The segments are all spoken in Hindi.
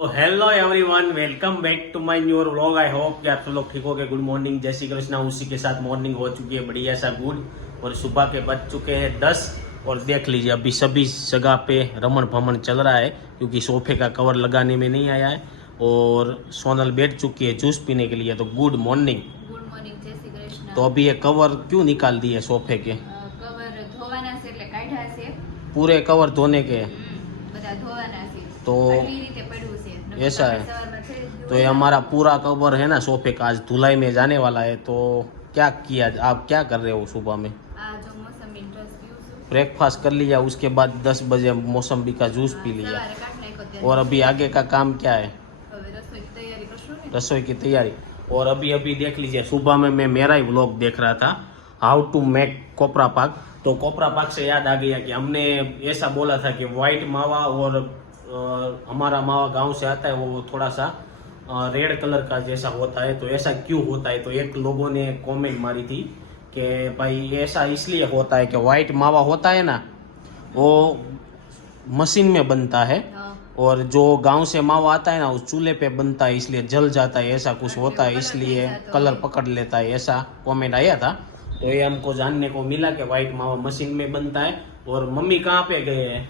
तो hello everyone, welcome back to my new vlog. I hope कि आप सब लोग ठीक हो गए। गुड मॉर्निंग, जय श्री कृष्णा। उसी के साथ मॉर्निंग हो चुकी है बढ़िया सा गुड, और सुबह के बज चुके हैं 10। और देख लीजिए अभी सभी जगह पे रमण भमण चल रहा है, क्योंकि सोफे का कवर लगाने में नहीं आया है और सोनल बैठ चुकी है जूस पीने के लिए। तो गुड मॉर्निंग। गुड मॉर्निंग, जय श्री कृष्ण। तो अभी ये कवर क्यों निकाल दिए सोफे के? કવર ધોવાના છે એટલે કાઢ્યા છે। पूरे कवर धोने के? બધા ધોવાના છે तो આટલી રીતે પડ્યું છે। ऐसा है। સવારમાં થઈ ગયું तो ये हमारा पूरा कवर है ना सोफे का, आज धुलाई में जाने वाला है। तो क्या किया, आप क्या कर रहे हो सुबह में? આ જો મોસમી રસ પીવું છું। ब्रेकफास्ट कर लिया, उसके बाद 10 बजे मौसम्बी का जूस पी लिया। સવારે કાઢ નાખ્યો ત્યારે। और अभी आगे का काम क्या है? હવે રસોઈ તૈયારી કરશું ને। रसोई की तैयारी। और अभी अभी देख लीजिए, सुबह में मैं मेरा ही व्लॉग देख रहा था, हाउ टू मेक कोपरा पाक। तो कोपरा पाक से याद आ गया कि हमने ऐसा बोला था कि वाइट मावा और हमारा मावा गांव से आता है, वो थोड़ा सा रेड कलर का जैसा होता है। तो ऐसा क्यों होता है? तो एक लोगों ने कमेंट मारी थी कि भाई ऐसा इसलिए होता है कि वाइट मावा होता है ना, वो मशीन में बनता है, હા और जो गांव से मावा आता है ना, उस चूल्हे पे बनता है, इसलिए जल जाता है, ऐसा कुछ होता है, इसलिए कलर पकड़ लेता है, ऐसा कमेंट आया था। तो ये हमको जानने को मिला कि वाइट मावा मशीन में बनता है। और मम्मी कहाँ पे गए हैं?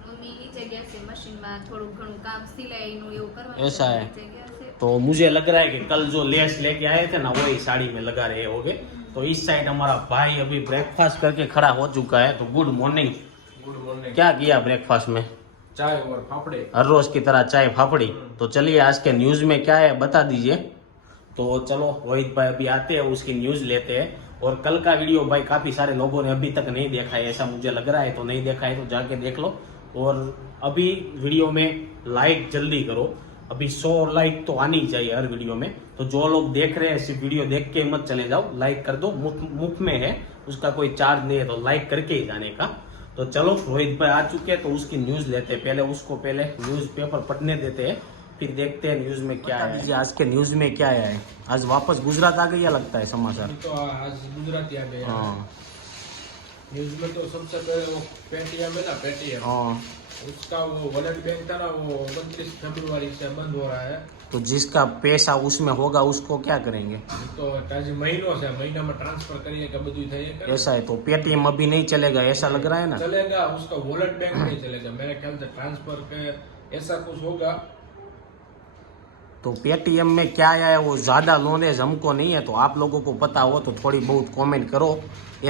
મમ્મી નીચે ગયા છે મશીનમાં થોડું ઘણું કામ સિલાઈનું એવું કરવાનું ऐसा છે, है। નીચે ગયા છે। तो मुझे लग रहा है कि कल जो लेस लेके आए थे ना, वही साड़ी में लगा रहे होगे। तो इस साइड हमारा भाई अभी ब्रेकफास्ट करके खड़ा हो चुका है। तो गुड मॉर्निंग। Good morning. क्या किया ब्रेकफास्ट में? चाय और फाफड़े। हर रोज की तरह चाय फाफड़ी। तो चलिए आज के न्यूज में क्या है बता दीजिए। तो चलो रोहित भाई अभी आते हैं, उसकी न्यूज लेते हैं। और कल का वीडियो भाई काफी सारे लोगों ने अभी तक नहीं देखा है, ऐसा मुझे लग रहा है। तो नहीं देखा है तो जाके देख लो। और अभी वीडियो में लाइक जल्दी करो, अभी 100 लाइक तो आनी चाहिए हर वीडियो में। तो जो लोग देख रहे हैं सिर्फ वीडियो देख के मत चले जाओ, लाइक कर दो, मुफ्त में है, उसका कोई चार्ज नहीं है, तो लाइक करके ही जाने का। तो चलो रोहित भाई आ चुके हैं, तो उसकी न्यूज लेते हैं। पहले न्यूज पेपर पढ़ने देते हैं, फिर देखते हैं न्यूज में क्या है। आज के न्यूज में क्या है? आज वापस गुजरात आ गया लगता है समाचार। तो आज गुजराती आ गए। हाँ न्यूज में तो सबसे पहले वो पेटीएम है ना, पेटीएम, हाँ। उसका वो वॉलेट बैंक था ना, वो 29 फरवरी से बंद हो रहा है। तो जिसका पैसा उसमें होगा उसको क्या करेंगे? तो आज महीनों से महीना में ट्रांसफर करिए का બધું થઈ કરે। ऐसा है। तो पेटीएम अभी नहीं चलेगा ऐसा लग रहा है ना? चलेगा, उसका वॉलेट बैंक नहीं चलेगा मेरे ख्याल से, ट्रांसफर के ऐसा कुछ होगा। तो पेटीएम में क्या आया है वो ज़्यादा नॉलेज हमको नहीं है, तो आप लोगों को पता हो तो थोड़ी बहुत कमेंट करो।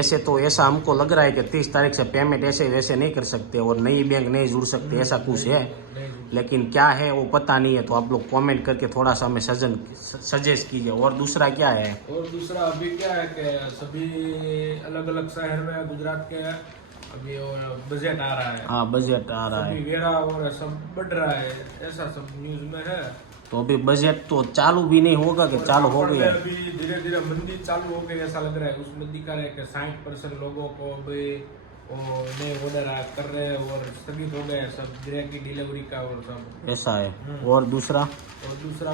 ऐसे तो ऐसा हमको लग रहा है कि 30 तारीख से पेमेंट ऐसे वैसे नहीं कर सकते और नई बैंक नहीं जुड़ सकते, ऐसा कुछ है। लेकिन क्या है वो पता नहीं है, तो आप लोग कमेंट करके थोड़ा सा हमें सजेस्ट कीजिए। और दूसरा क्या है? और दूसरा अभी क्या है कि सभी अलग अलग शहर में गुजरात के अभी बजट आ रहा है। हाँ बजट आ रहा सभी है। वेरा और सब बढ़ रहा है, ऐसा सब न्यूज में है। तो अभी बजट तो चालू भी नहीं होगा कि चालू हो गया? अभी धीरे धीरे मंदी चालू हो गई ऐसा लग रहा है। उसमें दिखा रहा है कि 60% लोगों को अभी नए ऑर्डर कर रहे हैं और स्थगित हो गए सब ग्रह की डिलीवरी का और सब, ऐसा है। और दूसरा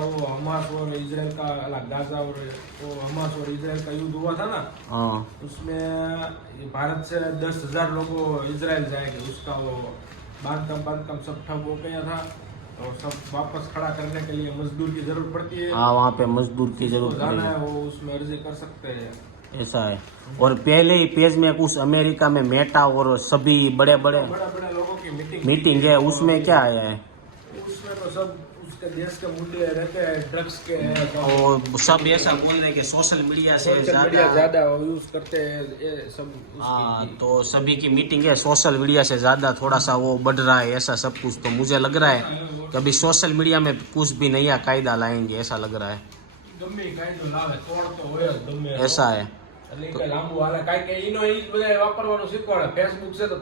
वो हमास और इजराइल का गाजा और वो हमास और इजराइल का युद्ध हुआ था ना, हाँ उसमें भारत से 10,000 लोगों इजराइल जाएंगे। उसका वो बांधकाम सब ठप हो गया था और सब वापस खड़ा करने के लिए मजदूर की जरूरत पड़ती है। हाँ वहाँ पे मजदूर की जिसको जरूरत जाना पड़ेगी। है वो उसमें अर्जी कर सकते हैं। ऐसा है। और पहले ही पेज में कुछ अमेरिका में मेटा और सभी बड़े बड़े बड़े लोगों की मीटिंग है, उसमें क्या आया है? उसमें तो सब उसके देश के मुद्दे रहते हैं, ड्रग्स के हैं, और सब ऐसा बोल रहे हैं कि सोशल मीडिया से सोशल मीडिया ज्यादा। ज्यादा यूज करते हैं, ये सब हाँ उसकी। तो सभी की मीटिंग है, सोशल मीडिया से ज्यादा थोड़ा सा वो बढ़ रहा है, ऐसा सब कुछ। तो मुझे लग रहा है कि अभी सोशल मीडिया में कुछ भी नया कायदा लाएंगे, ऐसा लग रहा है। ગમે કાયદો લાવે તોડ તો હોય જ ગમે ऐसा है। એટલે કે લાંબુ હાલે કાઈ કે ઈનો ઈ બધા વાપરવાનું શીખવાડે। ફેસબુક છે તો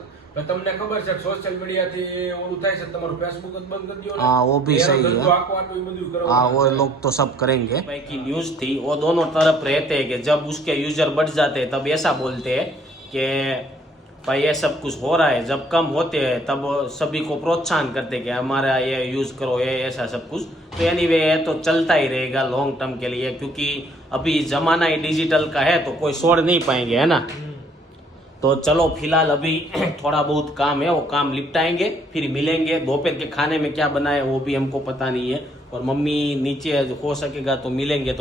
તમને ખબર છે સોશિયલ મીડિયા થી ઓલું થાય છે, તમારું ફેસબુક જ બંધ કરી દો ને। हाँ वो भी सही है। આકવાનું ઈ બધું કરો। हाँ वो लोग तो सब करेंगे। भाई की न्यूज थी, वो दोनों तरफ रहते हैं कि जब उसके यूजर बढ़ जाते हैं तब ऐसा बोलते हैं कि भाई ये सब कुछ हो रहा है, जब कम होते हैं तब सभी को प्रोत्साहन करते हैं कि हमारा ये यूज करो, ये ऐसा सब कुछ। तो एनीवे ये तो चलता ही रहेगा लॉन्ग टर्म के लिए, क्योंकि अभी जमाना ही डिजिटल का है, तो कोई छोड़ नहीं पाएंगे, है ना? तो चलो फिलहाल अभी थोड़ा बहुत काम है, वो काम निपटाएंगे, फिर मिलेंगे। दोपहर के खाने में क्या बनाए वो भी हमको पता नहीं है, और मम्मी नीचे हो सकेगा तो मिलेंगे,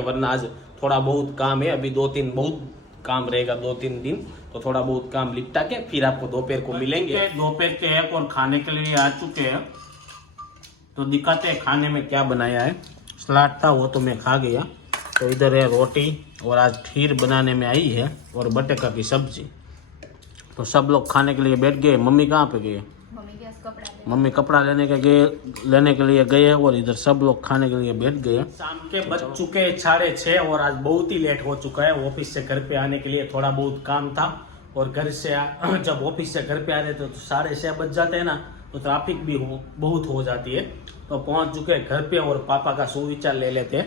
वरना आज थोड़ा बहुत काम है। अभी 2-3 बहुत काम रहेगा, 2-3 दिन, तो थोड़ा बहुत काम निपटा के फिर आपको दोपहर को मिलेंगे। दोपहर के एक और खाने के लिए आ चुके हैं, तो दिखाते हैं खाने में क्या बनाया है। सलाद था वो तो मैं खा गया, तो इधर है रोटी, और आज खीर बनाने में आई है, और बटेका की सब्जी। तो सब लोग खाने के लिए बैठ गए। मम्मी कहाँ पे गए? मम्मी कपड़ा लेने के लिए गए, और इधर सब लोग खाने के लिए बैठ गए। शाम के बज चुके 6:30, और आज बहुत ही लेट हो चुका है। ऑफिस से घर पे आने के लिए थोड़ा बहुत काम था, और घर से जब ऑफिस से घर पे आ रहे थे तो 6:30 बज जाते हैं ना, तो ट्रैफिक भी बहुत हो जाती है। तो पहुंच चुके घर पे, और पापा का सुविचार ले लेते।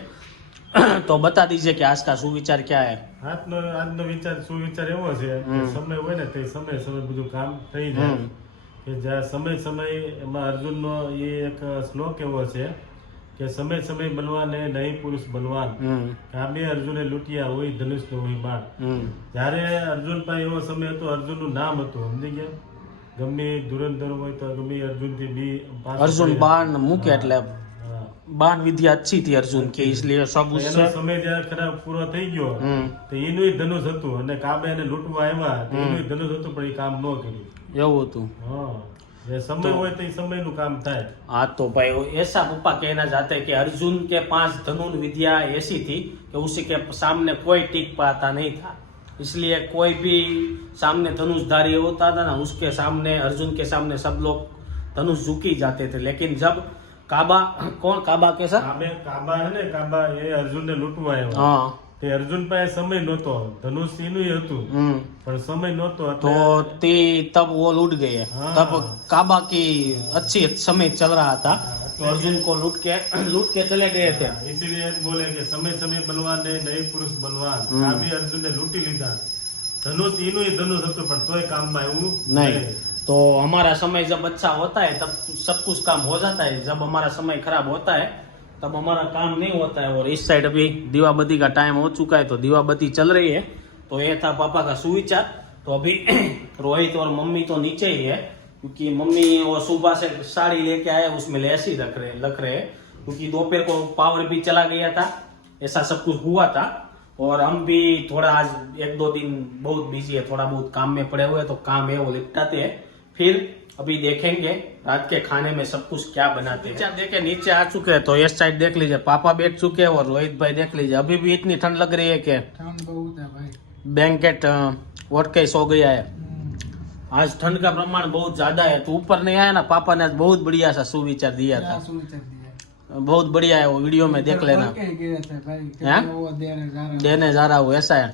तो बता दीजिए कि आज का सुविचार क्या है? આજનો સુવિચાર એવો છે કે સમય હોય ને તે સમય બધું કામ થઈ જાય, કે જ્યાં સમય એમાં અર્જુનનો એ એક શ્લોક એવો છે કે સમય બનવાને નહીં પુરુષ બનવાન, કામે અર્જુને લૂંટ્યા હોય ધનુષ ને હોય બાણ. જ્યારે અર્જુન પાસે એવો સમય હતો, અર્જુનનું નામ હતું, સમજી ગયા? ગમે ધુરંધર હોય તો ગમે અર્જુનથી બી अर्जुन बाण मूके એટલે बाण विद्या अच्छी थी अर्जुन की, इसलिए सब એનો उससे સમય જ્યારે ખરાબ પૂરો થઈ ગયો તો એનું ધનુષ હતું, અને કાબે એને લૂંટવા આવ્યા તો એનું ધનુષ હતું, પણ એ કામ ન કર્યું. એવું હતું। હા, જે સમય હોય તો એ સમયનું કામ થાય. हाँ तो भाई ऐसा पापा कहना चाहते हैं कि अर्जुन के पास धनुष विद्या ऐसी थी कि उसी के सामने कोई टिक पाता नहीं था, इसलिए कोई भी सामने धनुषधारी होता था ना, उसके सामने अर्जुन के सामने सब लोग धनुष झुकी जाते थे। लेकिन जब काबा काबा कैसा કાબા હે ને, કાબા એ અર્જુનને લૂંટવા આવ્યો, हाँ તે અર્જુન પાસે સમય નહોતો, ધનુષ એનું હતું પણ સમય નહોતો, तो तब वो लूट गए। हाँ। तब काबा की अच्छी समय चल रहा था, तो अर्जुन को लूट के चले गए थे। इसीलिए बोले कि समय बलवान ने नहीं पुरुष बलवान, કાબે અર્જુનને લૂંટી લીધા, ધનુષ એનું ધનુષ હતું પણ તોય કામમાં એવું नहीं। तो हमारा समय जब अच्छा होता है तब सब कुछ काम हो जाता है, जब हमारा समय खराब होता है तब हमारा काम नहीं होता है। और इस साइड अभी दीवाबत्ती का टाइम हो चुका है, तो दीवाबत्ती चल रही है। तो ये था पापा का सुविचार। तो अभी रोहित और मम्मी तो नीचे ही है, क्योंकि मम्मी वो सुबह से साड़ी लेके आए, उसमें लेस ही रख रहे हैं, क्योंकि दोपहर को पावर भी चला गया था, ऐसा सब कुछ हुआ था। और हम भी थोड़ा आज 1-2 दिन बहुत बिजी है, थोड़ा बहुत काम में पड़े हुए हैं, तो काम है वो निपटाते हैं, फिर अभी देखेंगे रात के खाने में सब कुछ क्या बनाते हैं। देखे नीचे आ चुके हैं, तो इस साइड देख लीजिए, पापा बैठ चुके हैं, और रोहित भाई देख लीजिए, अभी भी इतनी ठंड लग रही है कि ठंड बहुत है भाई, ब्लैंकेट ओढ़ के सो गया है। आज ठंड का प्रमाण बहुत ज्यादा है, तो ऊपर नहीं आया ना, पापा ने आज बहुत बढ़िया सा सुविचार दिया था, सुविचार दिया, बहुत बढ़िया है, वो वीडियो में देख लेना। के गए थे भाई कि हैं? वो देने जा रहा हूँ, ऐसा है।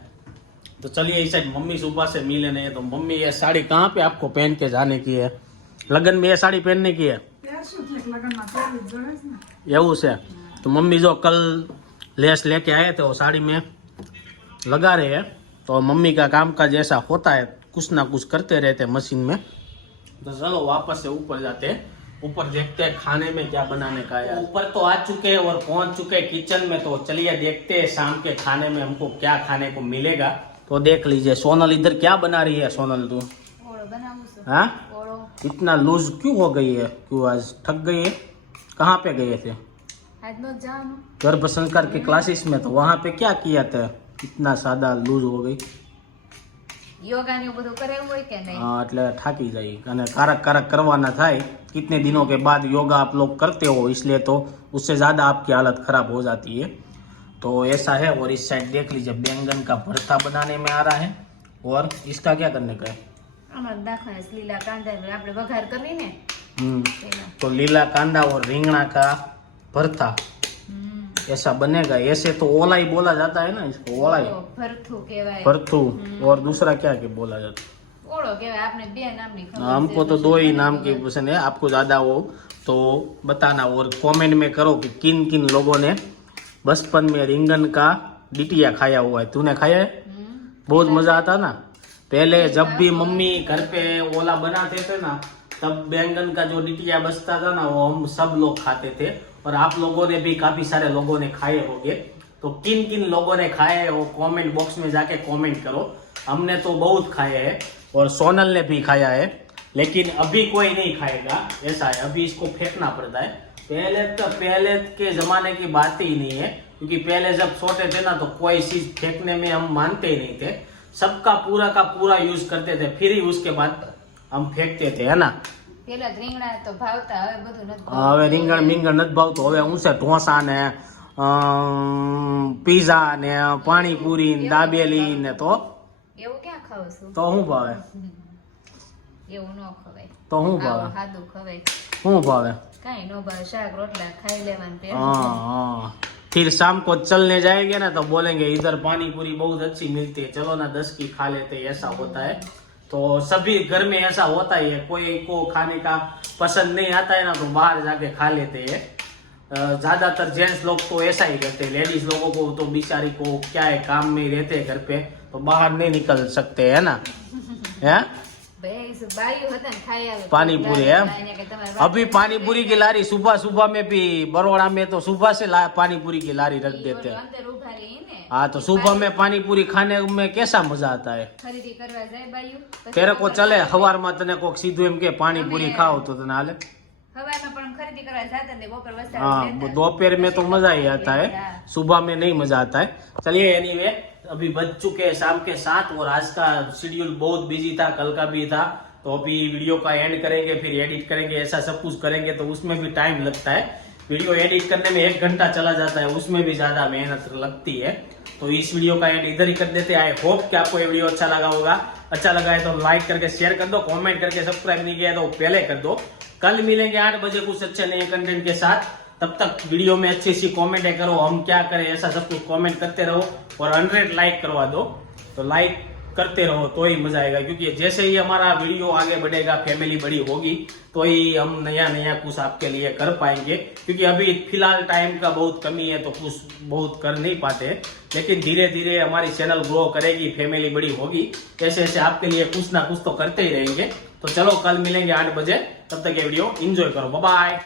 तो चलिए इस साइड मम्मी सुबह से मिले नहीं, तो मम्मी ये साड़ी कहाँ पे आपको पहन के जाने की है? लगन में ये साड़ी पहनने की है, એવું છે। तो मम्मी जो कल लेस लेके आए थे वो साड़ी में लगा रहे हैं। तो मम्मी का काम काज ऐसा होता है, कुछ ना कुछ करते रहते हैं मशीन में। तो चलो वापस से ऊपर जाते हैं, ऊपर देखते हैं खाने में क्या बनाने का है। ऊपर तो आ चुके हैं और पहुंच चुके हैं किचन में, तो चलिए देखते हैं शाम के खाने में हमको क्या खाने को मिलेगा। तो देख लीजिए सोनल इधर क्या बना रही है। सोनल तू हाँ इतना लूज क्यों हो गई है? क्यों आज थक गई है? कहाँ पे गए थे? गर्भ संस्कार के क्लासेस में, तो वहाँ पे क्या किया था? इतना सादा लूज हो गई। યોગા ને બધું કરેલું હોય કે નહીં? हाँ એટલે થાકી जाई, અને कारक करवाना था। कितने दिनों के बाद योगा आप लोग करते हो, इसलिए तो उससे ज़्यादा आपकी हालत खराब हो जाती है। तो ऐसा है। और इस साइड देख लीजिए बैंगन का भरता बनाने में आ रहा है, और इसका क्या करने का है? આમાં દાખલા લીલા કાંદા આપણે વઘાર કરવી ને એના। तो लीला कांदा और રીંગણા का भरता ऐसा बनेगा। ऐसे तो ओलाई बोला जाता है ना, इसको ओलाई ભરથું કહેવાય, भरथू। और दूसरा क्या के बोला जाता है? ઓળો કહેવાય। આપણે બે નામની ખબર છે। हमको तो 2 ही नाम की पसंद है, आपको ज्यादा हो तो बताना। और कमेंट में करो कि किन किन लोगों ने बचपन में रिंगन का डिटिया खाया हुआ है। तूने खाया है? बहुत मजा आता ना। पहले जब भी मम्मी घर पे ओला बनाते थे ना, तब बैंगन का जो डिटिया बचता था ना, वो हम सब लोग खाते थे। और आप लोगों ने भी काफी सारे लोगों ने खाए होंगे। तो किन किन लोगों ने खाए वो कमेंट बॉक्स में जाके कमेंट करो। हमने तो बहुत खाया है और सोनल ने भी खाया है, लेकिन अभी कोई नहीं खाएगा, ऐसा है। अभी इसको फेंकना पड़ता है। पहले के जमाने की बात ही नहीं है, क्योंकि पहले जब छोटे थे ना तो कोई चीज फेंकने में हम मानते ही नहीं थे, सबका पूरा का पूरा यूज करते थे, फिर ही उसके बाद हम फेंकते थे, है ना। પેલા રીંગણા તો ભાવતા, હવે બધું નથી ભાવતું. હવે રીંગણ મીંગણ નથી ભાવતું, હવે હું છે ઢોસા ને પીઝા ને પાણીપુરી ને દાબેલી ને તો એવું ક્યાં ખાવ છું? શું ભાવે? એવું ન ખવાય. તો શું આવું ભાવે? સાદું ખવાય. શું ભાવે? કાંઈ ન ભાવે, શાક રોટલા ખાઈ લેવાનું પેટ. हाँ। फिर शाम को चलने जाएंगे ना तो बोलेंगे इधर पानी पूरी बहुत अच्छी मिलती है, चलो ना 10 की खा लेते हैं, ऐसा होता है। तो सभी घर में ऐसा होता ही है, कोई को खाने का पसंद नहीं आता है ना तो बाहर जाके खा लेते हैं। ज्यादातर जेंट्स लोग तो ऐसा ही करते हैं, लेडीज लोगों को तो बेचारी को क्या है, काम में रहते हैं घर पे, तो बाहर नहीं निकल सकते, है ना। है ભાઈ બાયું હતા ને ખાઈ આવે. पानी पूरी है। એને કે તમારે વાત अभी पानी पूरी की लारी सुबह सुबह में भी बड़ौड़ा में तो सुबह से पानी पूरी की लारी रख देते हैं। અંદર ઉભા રહી ને हाँ, तो सुबह में पानी पूरी खाने में कैसा मजा आता है। ખરીદી કરવા જાય બાયું. પછી तेरे को બપોર चले हवार में तने कोक सीधू एम के पानी पूरी खाओ तो तने हाले। સવારમાં પણ ખરીદી કરવા જતા ને બપોર વસાડ हाँ, લેતા. दोपहर में तो मजा ही आता है, सुबह में नहीं मजा आता है। चलिए एनीवे, अभी बज चुके हैं शाम के 7 और आज का शेड्यूल बहुत बिजी था, कल का भी था, तो अभी वीडियो का एंड करेंगे, फिर एडिट करेंगे, ऐसा सब कुछ करेंगे तो उसमें भी टाइम लगता है। वीडियो एडिट करने में 1 घंटा चला जाता है, उसमें भी ज्यादा मेहनत लगती है। तो इस वीडियो का एंड इधर ही कर देते हैं। आई होप कि आपको ये वीडियो अच्छा लगा होगा। अच्छा लगा है तो लाइक करके शेयर कर दो, कमेंट करके सब्सक्राइब नहीं किया तो पहले कर दो। कल मिलेंगे 8 बजे कुछ अच्छे नए कंटेंट के साथ। तब तक वीडियो में अच्छी सी कमेंट करो, हम क्या करें ऐसा सब कुछ कमेंट करते रहो और 100 लाइक करवा दो। तो लाइक करते रहो तो ही मजा आएगा, क्योंकि जैसे ही हमारा वीडियो आगे बढ़ेगा, फैमिली बड़ी होगी, तो ही हम नया कुछ आपके लिए कर पाएंगे। क्योंकि अभी फिलहाल टाइम का बहुत कमी है तो कुछ बहुत कर नहीं पाते, लेकिन धीरे धीरे हमारी चैनल ग्रो करेगी, फैमिली बड़ी होगी, ऐसे ऐसे आपके लिए कुछ ना कुछ तो करते ही रहेंगे। तो चलो कल मिलेंगे 8 बजे, तब तक ये वीडियो एंजॉय करो, बाय बाय।